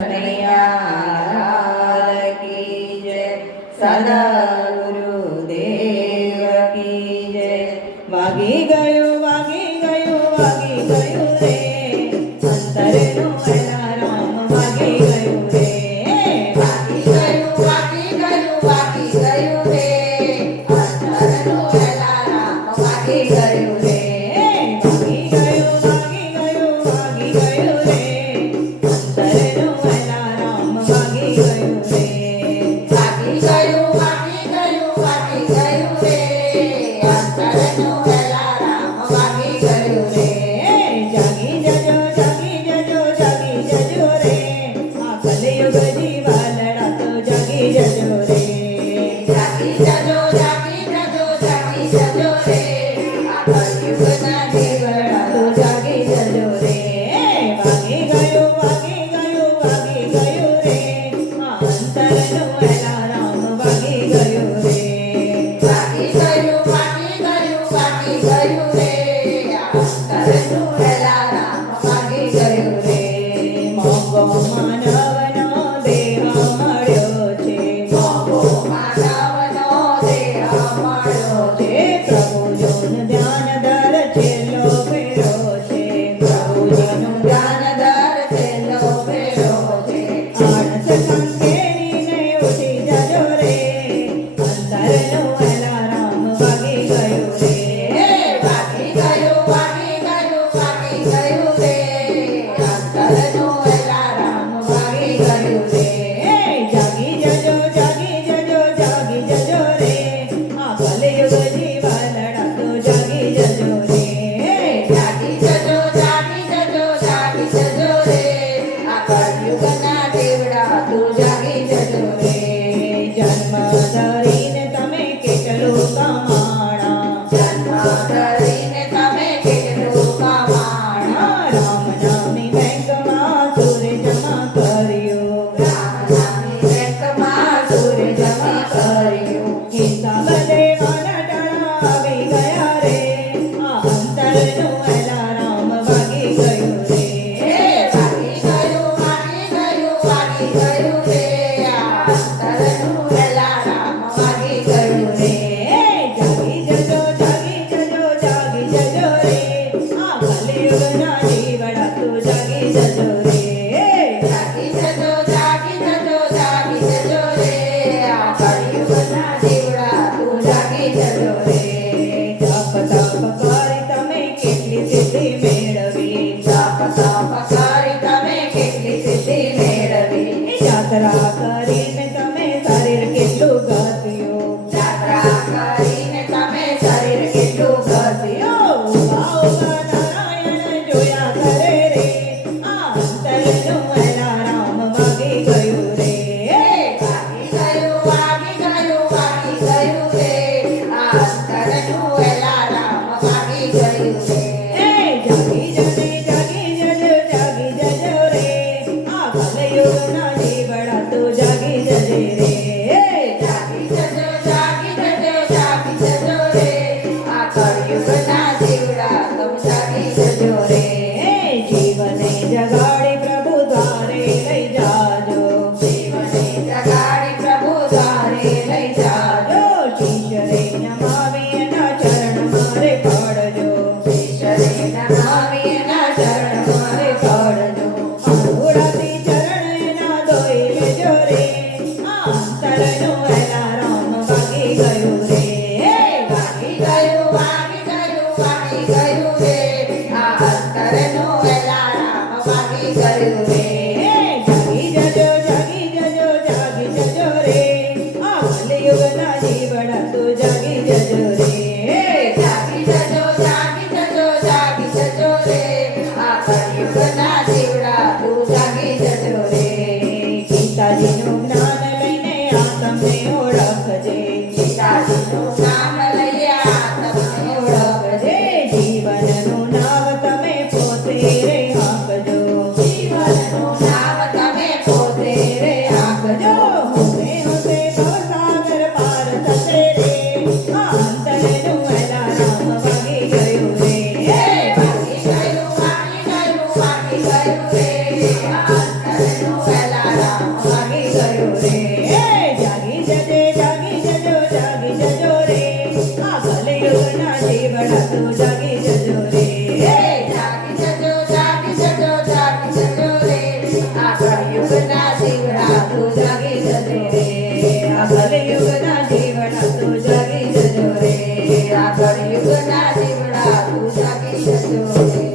કનૈયા કી જય, સદગુરુદેવ કી જય. વાગી ગયું વાગી ગયું વાગી ગયું રે, અંતરનું અલાર્મ વાગી ગયું રે. વાગી ગયું વાગી ગયું વાગી ગયું રે, અંતરનું અલાર્મ વાગી ગયું રે. વાગી ગયું વાગી ગયું વાગી ગયું રે, અંતરનું અલાર્મ વાગી ગયું રે. વાગી ગયું વાગી ગયું વાગી ગયું રે, અંતરનું અલાર્મ વાગી ગયું રે. જાગી જજો જાગી જજો જાગી જજો રે, આ કલયુગ જીવાલડા તો જાગી જજો રે. જાગી જજો જાગી જજો જાગી જજો રે, આ કલયુગના જીવડા તો જાગી જજો રે. વાગી ગયું વાગી ગયું વાગી ગયું રે, આ અંતરનું અલાર્મ વાગી ગયું રે. વાગી ગયું વાગી ગયું વાગી ગયું રે, આ અંતરનું અલાર્મ વાગી ગયું રે. મોંઘો માનવનો દેહ મળ્યો છે, મોંઘો માનવનો દેહ મળ્યો છે. પ્રભુજીનું ધ્યાન દર છેલ્લો ફેરો છે, પ્રભુજીનું ધ્યાન દર છેલ્લો ફેરો છે. આળસ સંકેલીને ઉઠી જજો રે, અંતરનું અલાર્મ વાગી ગયું રે. વાગી ગયું વાગી ગયું વાગી ગયું રે, અંતરનું અલાર્મ વાગી ગયું રે. જાગી જજો જાગી જજો જાગી જજો રે, આ કલયુગ જીવાલડા તો જાગી જજો રે. જાગી જજો જાગી જજો જાગી જજો રે, આ કલયુગના દેવડા તો જાગી જજો રે. જન્મ ધરીને તમે કેટલું કમાણા, જન્મ ધરીને તમે કેટલું કમાણા. રામ નામની બેંકમાં સૂર્ય જમા કર્યો, રામ નામની બેંકમાં સૂર્ય જમા કર્યો. હિસાબ દેવાના ટાણા આવી ગયા રે, આ અંતરનું અલાર્મ વાગી ગયું રે. વાગી ગયું વાગી ગયું વાગી ગયું રે, આ અંતરનું અલાર્મ વાગી ગયું રે. જાગી જજો જાગી જજો જાગી જજો રે, આ કલયુગના જીવડા તો જાગી જજો રે. જાગી જજો જાગી જજો જાગી જજો રે, આ કલયુગના જીવડા તો જાગી જજો રે. તપ તપ કરી તમે કેટલી સિદ્ધિ મેળવી, તપ તપ કરી તમે કેટલી સિદ્ધિ મેળવી. યાત્રા કરીને તમે શરીર કેટલું ઘસ્યું, યાત્રા કરીને તમે શરીર કેટલું ઘસ્યું. ઉભા ઉભા નારાયણ જોયા કરે રે, આ અંતરનું અલાર્મ વાગી ગયું રે. વાગી ગયું વાગી ગયું વાગી ગયું રે, આ અંતરનું અલાર્મ વાગી ગયું રે. જાગી જજે જાગી જજો જાગી જજો રે, આ કલયુગના જીવડા તો જાગી જજે રે. જાગી જજો જાગી જજો જાગી જજો રે, આ કલયુગના જીવડા તો જાગી જજો રે. જીવને જગાડી પ્રભુ દ્વારે લઈ જાજો, જીવને જગાડી પ્રભુ દ્વારે લઈ જાજો. શીશરે નમાવી એના ચરણ મારે પડજો, શીશરે નમાવી એના ચરણ મારે પડજો. આંગોળાથી ચરણ એના ધોઈ લેજો રે, આ કલિયુગના જીવડા તું જાગી જજો રે જાગી જજો, જાગી જજો, જાગી જજો રે. આ કળિયુગના જીવડા તું જાગી જજો રે. આ કલિયુગના જીવડા તું જાગી જજો રે આ કળિયુગના જીવડા તું જાગી જજો રે.